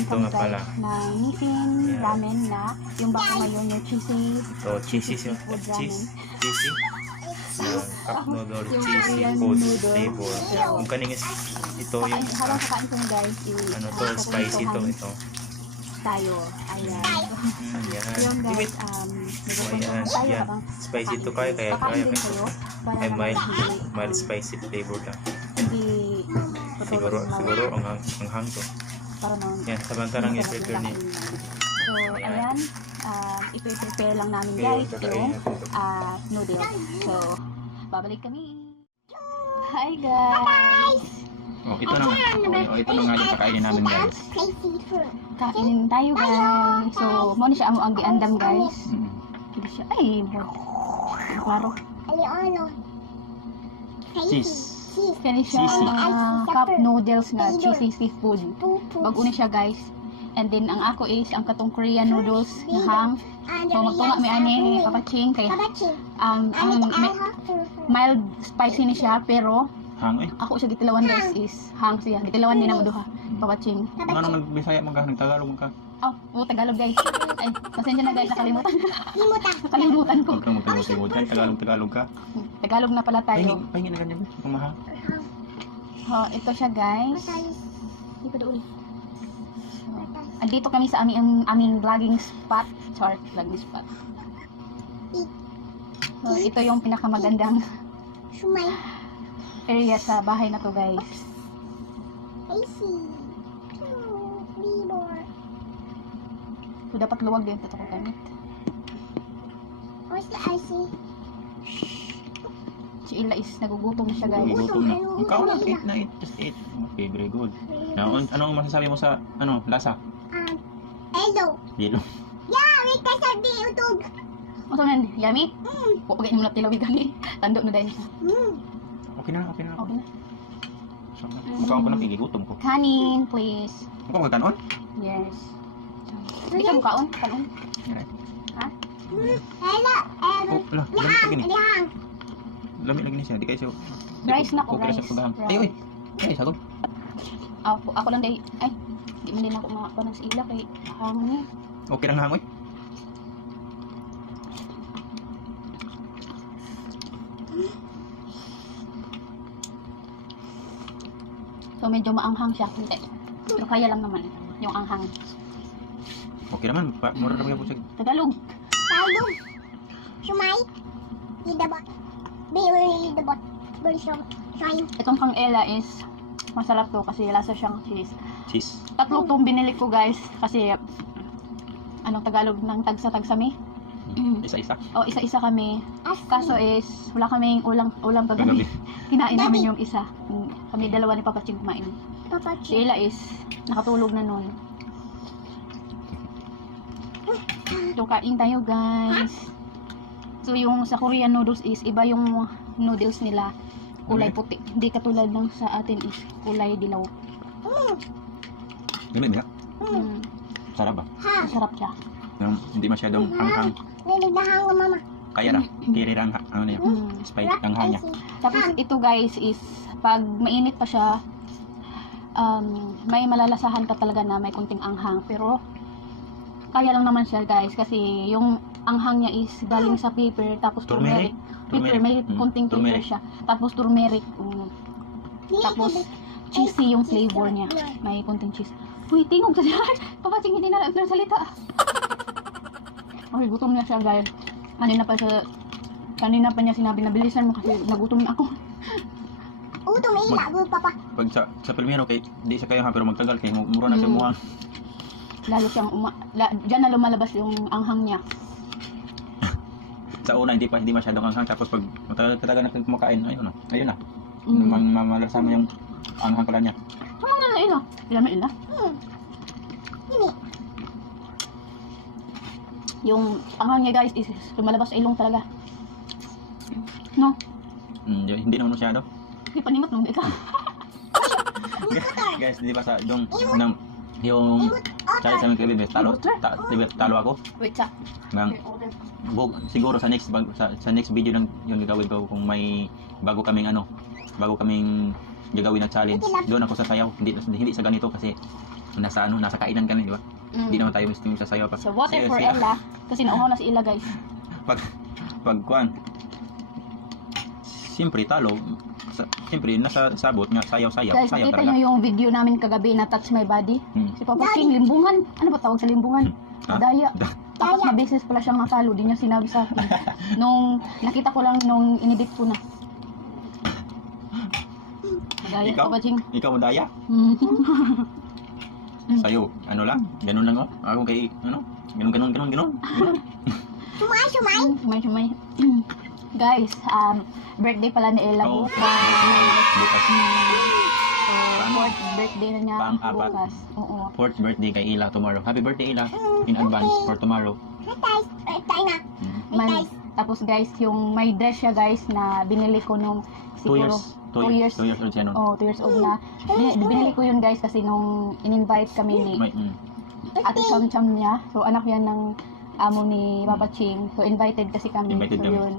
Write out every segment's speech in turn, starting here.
natin Ito nga pala. ng Nissin Yan. ramen na yung baka ngayon yung cheesy. Ito, cheesy yung seafood cheese. Cheesy. Cup noodle, Yung cheesy Korean food noodle. flavor. Kung kaning ito yung Habang kakain ko guys, ano to, spicy to ito. Tayo. Ayan. Yan. Yung guys, Wait. magkukwentuhan Ayan, tayo yan. habang Spicy to kaya kakain din kayo. Para ay naman mild spicy flavor lang. hindi Siguro tutulog ang hang to. para naman Yan, samantalang i-prepare ni. So, ayan, ipi-prepare lang namin Okay, guys kakain yung natin ito. noodle. So, babalik kami. Hi guys! Oh, ito na. Ito na nga yung pakainin namin, guys. Kainin tayo guys. So, mo siya amo ang giandam guys. Hindi siya, ay, klaro. Cheese. Kani siya Sisi. cup noodles nga cheesy seafood. Bago ni siya guys. And then ang ako is ang katong Korean noodles nga hang. So magtunga mi ani kapaching kay ang mild spicy ni siya pero Hang eh. ako siya gitilawan guys is hang siya. Gitilawan din ang duha. Kapaching. Ano nagbisaya mo ka? Nagtagalog mo ka? Oh, Tagalog guys. Ay, pasensya na guys, nakalimutan. Nakalimutan ko. Huwag kang magtagalog dyan. Tagalog ka. Tagalog na pala tayo. Pahingin na ganyan. Pumahang. Ito siya guys. Hindi pa doon. Andito kami sa aming vlogging spot. Chart vlogging spot. So, ito yung pinakamagandang area sa bahay na to guys. So, dapat luwag din ito ko gamit. Si Ila is nagugutom na siya guys. Gutom na. Ikaw lang. Eat na eat. Just eat. Okay, very good. Now, anong masasabi mo sa, lasa? Yelo. Ito na, yummy? Huwag pagkain mo na tilawigan eh. Tando na dahil siya. Okay na. Okay na. Mukha ko na pigigutom ko. Kanin, please. Mukha ko magkanon? Yes. Hindi ka mukhaon? Kanon? Ha? Oh, ala. Lamit lagi ni. Lamit lagi ni siya. Di kayo siya. Rice na ko, Okay na siya rice. paghahang. Ay, oy. Ay, sagol. Ako lang dahil, ay, di man din ako makakuha ng sila kay hangin niya. Okay lang hangoy. So medyo maanghang siya. Hindi. Pero kaya lang naman yung anghang. Okay naman. Mura naman po siya. Tagalog. Itong kang Ella is masarap to kasi lasa siyang cheese. Cheese. Tatlo tong binili ko guys kasi anong Tagalog ng tagsa-tagsami? Isa-isa. O isa-isa kami. Kaso is wala kaming ulam kagabi. Kinain namin yung isa. Kami dalawa ni Papa Ching kumain. Si Ella is nakatulog na nun. So kain tayo guys. So yung sa Korean noodles is iba yung noodles nila. Kulay puti. Hindi katulad ng sa atin is kulay dilaw. Ganun niya. Sarap ba? Masarap siya. Hindi masyadong hanghang. Kaya na. Kirirang ano niya. Spice hanghang niya. Tapos ito guys is pag mainit pa siya may malalasahan ka talaga na may kunting anghang pero kaya lang naman siya guys kasi yung anghang niya is galing sa pepper tapos turmeric. Pepper, may kunting pepper siya. Tapos turmeric. Tapos cheesy yung flavor niya. May kunting cheese. Uy, tingog sa siya. Papaching hindi na salita. Okay, gutom na siya guys. Kanina pa niya sinabi na bilisan mo kasi nagutom na ako. Pag sa primero kay di siya kayo ha pero magtagal kay mura na siya muhang. Lalo siyang diyan na lumalabas yung anghang niya. Sa una hindi masyadong hanghang tapos pag matagal na kumakain ayun na. Mamalasa mo yung anghang pala niya. Ano na ila? Ila? Yung anghang niya guys is lumalabas sa ilong talaga. No? Hindi naman masyado. Hindi panimot nung ito. Guys, di ba sa yung challenge namin kay Bebe, talo ako. Wait, sa. Siguro sa next video ng yung gagawin ko kung may bago kaming gagawin na challenge. Doon ako sasayaw, hindi sa ganito kasi nasa ano, nasa kainan kami, di ba? Hindi naman tayo gusto yung sasayaw pa. So, water for Siya- Ella. Kasi nauhaw na si Ella, guys. Pag kuan. Siyempre talo. Siyempre nasa sabot nga sayaw-sayaw. Guys, Sayaw nakita talaga. nyo yung video namin kagabi na Touch My Body? Si Papa King, limbungan. Ano ba tawag sa limbungan? Ha? Daya. Tapos na beses pala siyang natalo. Di niya sinabi sa akin. Nung nakita ko lang nung inedit ko na. Daya, Ikaw? Papa King. Ikaw madaya. Sayo, ano lang? Ganun lang oh. Ako kay ano? Ganun. Sumay. Guys, birthday pala ni Ella Oo. bukas. Bukas. So, fourth birthday na niya Pang-apat. bukas. Oo. Fourth birthday kay Ila tomorrow. Happy birthday Ila in advance for tomorrow. Tapos guys, yung may dress siya guys na binili ko nung 2 siguro years. 2 years old siya nun. Oh, 2 years old na. Binili ko yun guys kasi nung in-invite kami ni May, Ate Cham niya. So anak yan ng amo ni Papa Ching. So invited kasi kami. invited so kami. yun.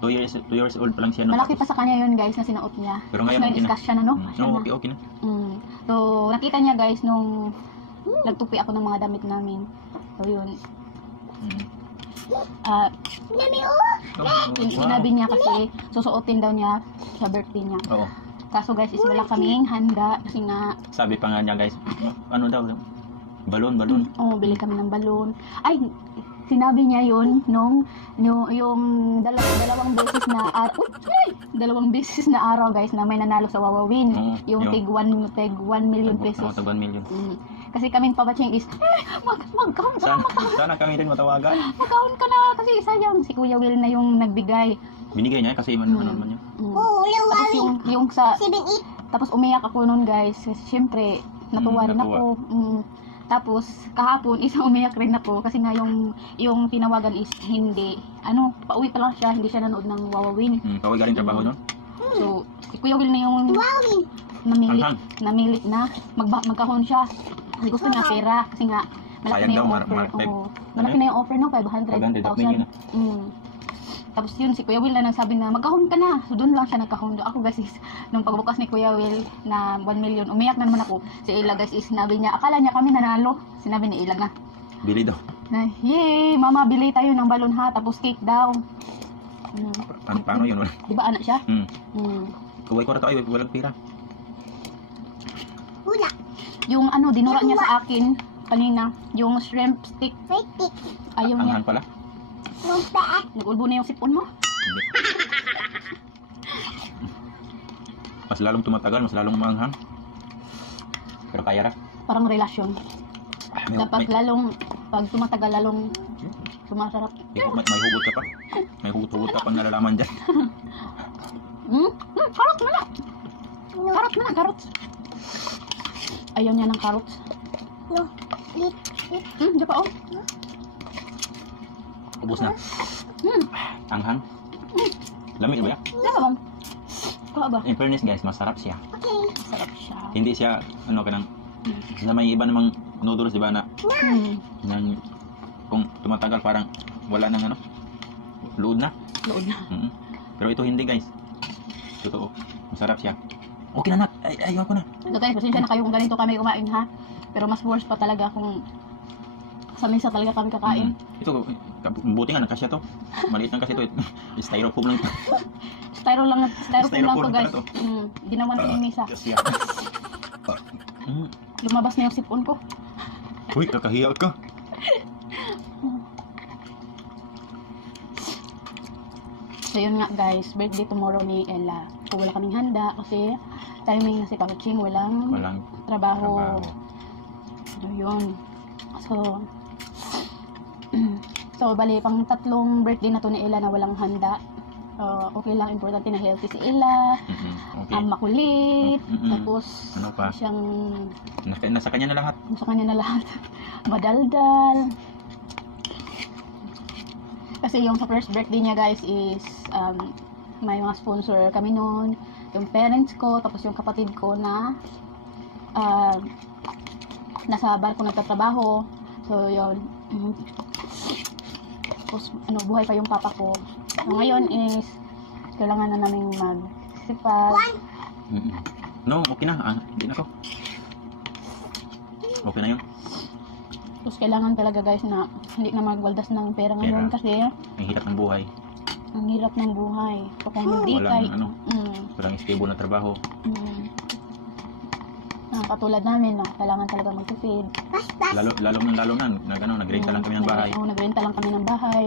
2 years old pa lang siya nun. Malaki pa sa kanya yun guys na sinuot niya. Pero ngayon, Tapos okay na. discuss siya na no? Siya na. Okay na. So nakita niya guys nung nagtupi ako ng mga damit namin. So yun. Sinabi niya kasi susuotin daw niya sa birthday niya. Oo. Kaso guys is wala kaming handa kasi nga Sabi pa nga niya guys, ano daw? Balon. bili kami ng balon. Ay, sinabi niya yun nung yung dalawang beses na dalawang beses na araw guys na may nanalo sa Wawawin. Oo, Yung tig 1 million pesos. Oo, tag 1 million. Kasi kaming Papaching is magkahon ka na, Sana kami din matawagan. magkahon ka na kasi sayang si Kuya Will na yung nagbigay. Binigay niya kasi ano naman niya. Tapos yung sa tapos umiyak ako noon guys kasi syempre natuwa rin natuwa. ako. Tapos kahapon isang umiyak rin ako kasi nga yung tinawagan is hindi pauwi pa lang siya, hindi siya nanood ng Wawawin. Kaway galing trabaho doon. So si Kuya Will na yung namilit na magkahon siya kasi gusto niya pera kasi nga malaki Sayang na yung daw, offer. Malaki na yung offer no, 500,000. Tapos yun, si Kuya Will na nagsabi na magkahon ka na. So doon lang siya nagkahon. Ako guys is, nung pagbukas ni Kuya Will na 1 million, umiyak na naman ako. Si Ila guys is, sinabi niya, akala niya kami nanalo. Sinabi ni Ila na, Bili daw. yay, mama, bili tayo ng balon ha, tapos cake daw. Paano yun? Di ba anak siya? Kaway ko na tayo, walang pira. Yung dinura niya sa akin kanina, yung shrimp stick. Ayaw niya. Anghang pala. Nag-ulbo na yung sipon mo. Hindi. Mas lalong tumatagal, mas lalong maanghang. Pero kaya ra. Parang relasyon. May, Dapat lalong, pag tumatagal, lalong sumasarap. may hugot ka pa. May hugot ka pang nalalaman dyan. Carrot na. Carrots. Ayaw niya ng carrots. Di ba Ubus na. Anghang. Lamig ba yan? Diba? Kuha ba? In fairness guys, masarap siya. Sarap siya. Hindi siya, kanang, na may iba namang noodles, di ba, na, kung tumatagal parang wala nang load na. Lood na. Pero ito hindi guys. Totoo. Masarap siya. Okay na nak. Ayaw ko na. Ito guys, pasensya na kayo kung ganito kami kumain ha. Pero mas worse pa talaga kung sa minsan talaga kami kakain. Ito, buti nga nakasya to. Maliit lang kasi to. Styrofoam lang. Styrofoam lang to guys. pala to. Ginawan ko yung misa. Kasya. Lumabas na yung sipon ko. Uy, kakahiya ka. So yun nga guys, birthday tomorrow ni Ella. So wala kaming handa kasi timing na si Pakuching, walang trabaho. So yun. So bali pang tatlong birthday na to ni Ella na walang handa. Okay lang, importante na healthy si Ella. Okay. Makulit. Tapos Ano pa? siyang Nasa kanya na lahat. sa kanya na lahat. Madaldal. Kasi yung sa first birthday niya guys is may mga sponsor kami noon. Yung parents ko, tapos yung kapatid ko na nasa barko nagtatrabaho. So yun. Tapos buhay pa yung papa ko. So ngayon is kailangan na namin magsipag. No, okay na. Hindi na ko. Okay na yun. Tapos kailangan talaga guys na hindi na magwaldas ng pera ngayon kasi Ang hirap ng buhay. ang hirap ng buhay. So kung hindi Walang, kay... ano, Mm, Walang stable na trabaho. katulad namin na kailangan talaga magtipid. Lalo na nagrenta lang kami ng bahay. Oo, nagrenta lang kami ng bahay.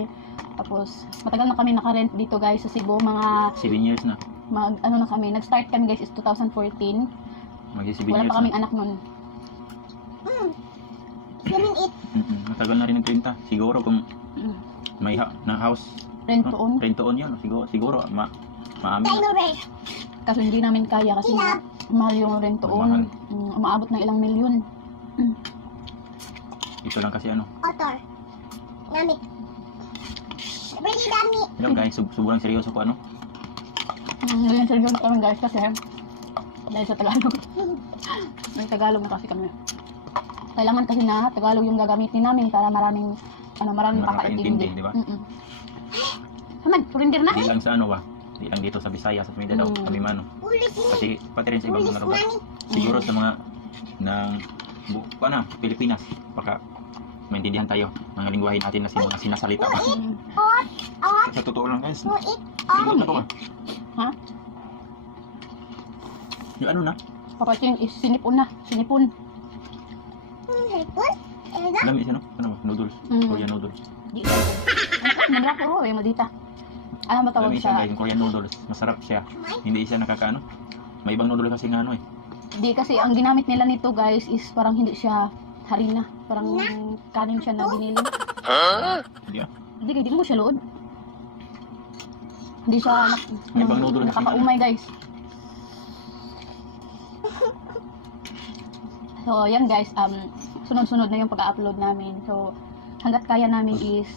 Tapos matagal na kami nakarent dito guys sa Cebu. Mga 7 years na. nag-start kami guys is 2014. Magsi 7 Wala years pa kaming anak nun. Matagal na rin nagrenta. Siguro kung Mm. may na house. Rent to own. Rent-to-own yun. Siguro maamin na. Kaso hindi namin kaya kasi mahal yung rent to own. Umaabot ng ilang milyon. Ito lang kasi ano. Otor. Nami. Ready dami. Hello guys, sobrang seryoso ko ano. Ngayon seryoso kami guys kasi dahil sa Tagalog. May Tagalog na kasi kami. Kailangan kasi na Tagalog yung gagamitin namin para maraming makakaintindi. Di ba? Naman, surrender na. Hindi lang sa ano ba? Hindi lang dito sa Visayas at Mindanao, kami mano. Pati rin sa ibang mga lugar. Siguro sa mga Pilipinas, baka maintindihan tayo ng lingwahe natin na mga sinasalita pa. Sa totoo lang guys. Singot na to ba? Ha? Yung ano na? Papating is sinipon na. Sinipon. Alam mo no? Ano ba? Noodles. Korean noodles. Di ko. Nagla ko ro, madita. Alam ba Alam tawag mo siya sa... guys, yung Korean noodles. Masarap siya. Hindi siya nakakaano. May ibang noodles kasi nga ano eh. Di kasi ang ginamit nila nito guys is parang hindi siya harina. Parang kanin siya na binili. Hindi ah. Hindi mo siya load. Hindi siya May ibang noodles. nakakaumay guys. So yan guys, sunod-sunod na yung pag-upload namin. So hanggat kaya namin is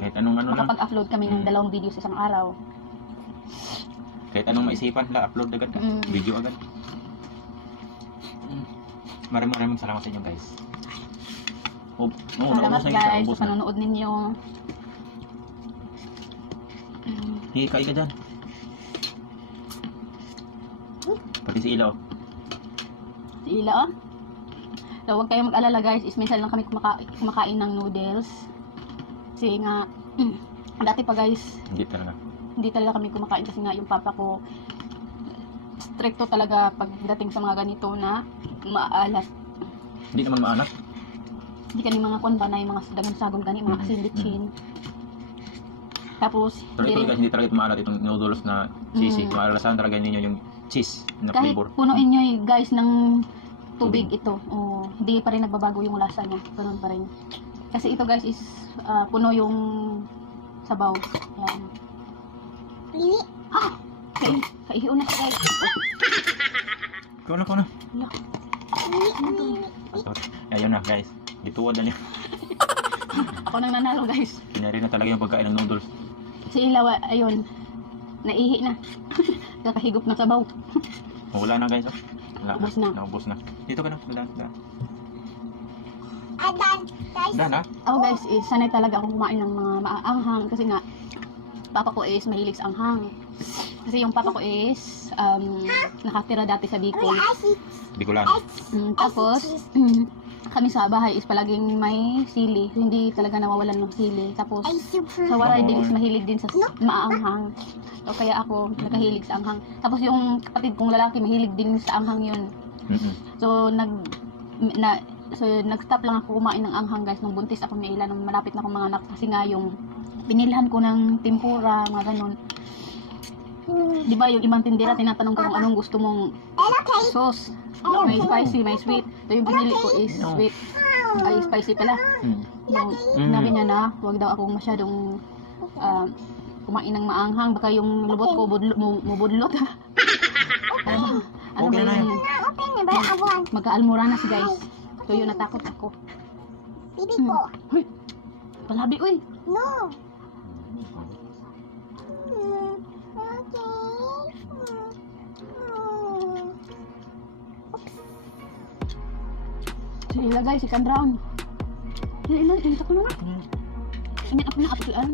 Kahit anong ano lang. makapag-upload kami ng 2 videos isang araw. Kahit anong maisipan la, upload agad ka. Video agad. Maraming salamat sa inyo guys. Salamat naubos na guys ubos sa na. panonood ninyo. Kain ka dyan. Pati si Ilaw. Si Ila oh. So huwag kayong mag-alala guys, is minsan lang kami kumakain ng noodles. Kasi nga, dati pa guys, hindi talaga kami kumakain kasi nga yung papa ko stricto talaga pagdating sa mga ganito na maalat. Hindi naman maalat. Hindi kani mga kwan ba na yung mga dagang sagong gani, mga asin litsin. Tapos, Pero ito guys, hindi talaga ito maalat itong noodles na cheesy. Maalalasahan talaga ninyo yung cheese na kahit flavor. punuin nyo guys ng tubig ito, hindi pa rin nagbabago yung lasa niya. Ganun pa rin. Kasi ito guys is puno yung sabaw. Yan. Lili. Kaihiyon na siya guys. Ikaw na. Wala. Ayun na guys. Dituwad na niya. Ako nang nanalo guys. Kinari na talaga yung pagkain ng noodles. Si Ilaw, ayun. Naihi na. Kakahigop ng sabaw. Wala na guys. Ubos na. Naubos na. Dito ka na. Wala. Adan. Guys. Wala na. Ako guys, sanay talaga akong kumain ng mga maaanghang kasi nga papa ko is mahilig sa anghang. Kasi yung papa ko is nakatira dati sa Bicol. Hindi ko lang. Tapos kami sa bahay is palaging may sili. Hindi talaga nawawalan ng sili. Tapos sa waray din is mahilig din sa maaanghang. So kaya ako nakahilig sa anghang. Tapos yung kapatid kong lalaki mahilig din sa anghang yun. So nag-stop lang ako kumain ng anghang guys nung buntis ako ni Ila nung malapit na akong mga anak kasi nga yung pinilhan ko ng tempura, mga ganun. Di ba yung ibang tindera tinatanong ko kung anong gusto mong sauce. May spicy, may sweet. So yung pinili ko is sweet. Ay spicy pala. Sinabi niya na huwag daw akong masyadong kumain ng maanghang, baka yung lubot ko mubudlot. Ano ba yun? Open na ba? Abuan. Magka-almoranas guys. So yun, natakot ako. Bibi ko. Uy, palabi uy. No. Okay. Si Ila guys, ikan brown. Ila, tinta ko na. Amin, ako na apatuan.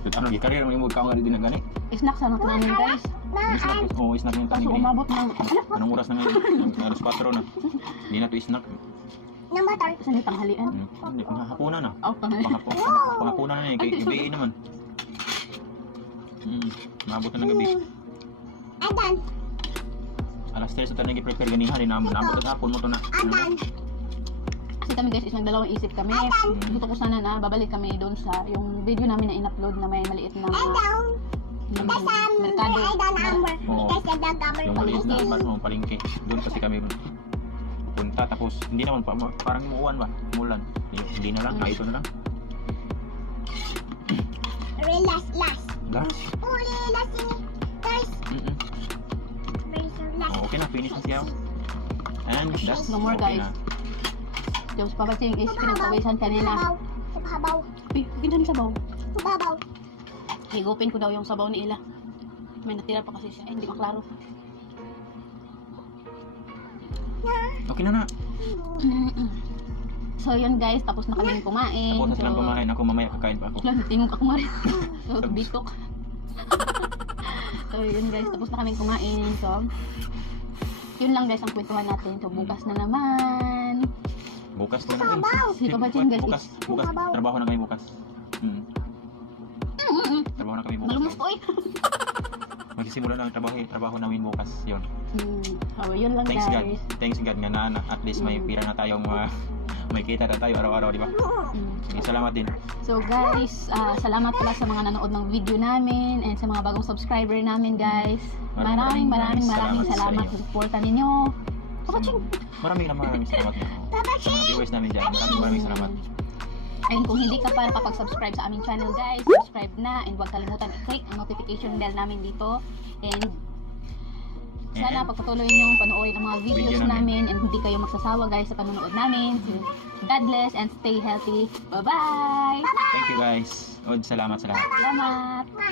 Ano, gikarir mo yung magkaong nga din na gani. Snack sa natin namin guys. Snack, oo, snack yung Kaso tanig. umabot ng, Anong oras na ngayon? Alas 4 na. Hindi na to snack. Number 3. sa ni tanghalian. Hindi, hapunan na. Oh, tanghalian. Pangapunan na eh, kay gabi naman. Maabot na ng gabi. Adan. Alas 3 sa tanong i-prepare ganihan, naabot at hapon mo to na. Adan. Kasi kami guys is nagdalawang isip kami. Gusto ko sana na babalik kami doon sa yung video namin na in-upload na may maliit na Adan. merkado. Adan number. Oo. Kasi the cover Yung maliit na palengke. Doon kasi kami punta, tapos hindi naman pa, parang umuwan ba? Umulan. Hindi na lang, ito na lang. Relax, last. Last. Uli, last ini. Guys. Last. Okay na, finish na siya. And that's No more, okay guys. na. Diyos papatsing is pinagpawisan kanina. Sabaw. Ginsan sabaw. Sabaw. Higupin ko daw yung sabaw ni Ila. May natira pa kasi siya. Ay, hindi maklaro. Okay na na. So yun guys, tapos na kami kumain. Tapos na silang kumain. Ako mamaya kakain pa ako. Lang, tingong ako marin. So, bitok. So yun guys, tapos na kami kumain. So, yun lang guys ang kwentuhan natin. So bukas na naman. Bukas na naman. Si Papa Chin guys Bukas, is bukas. Trabaho na kami bukas. Trabaho na kami bukas. malumos ko eh. Magsisimula na ang trabaho namin bukas. Yun. So yun lang Thanks God. guys. Thanks God nga na at least may pira na tayong may kita na tayo araw-araw, di ba? Sige, salamat din. So guys, salamat pala sa mga nanood ng video namin and sa mga bagong subscriber namin guys. Maraming salamat sa suporta ninyo. Kapaching! Maraming salamat nga. Sa mga viewers namin dyan, maraming salamat. And kung hindi ka pa nakapag-subscribe sa aming channel guys, subscribe na and huwag kalimutan i-click ang notification bell namin dito. And sana pagpatuloy niyong panoorin ang mga videos namin and hindi kayo magsasawa guys sa panonood namin. So, God bless and stay healthy. Bye-bye! Thank you guys. Od, salamat sa lahat. Salamat! Ma.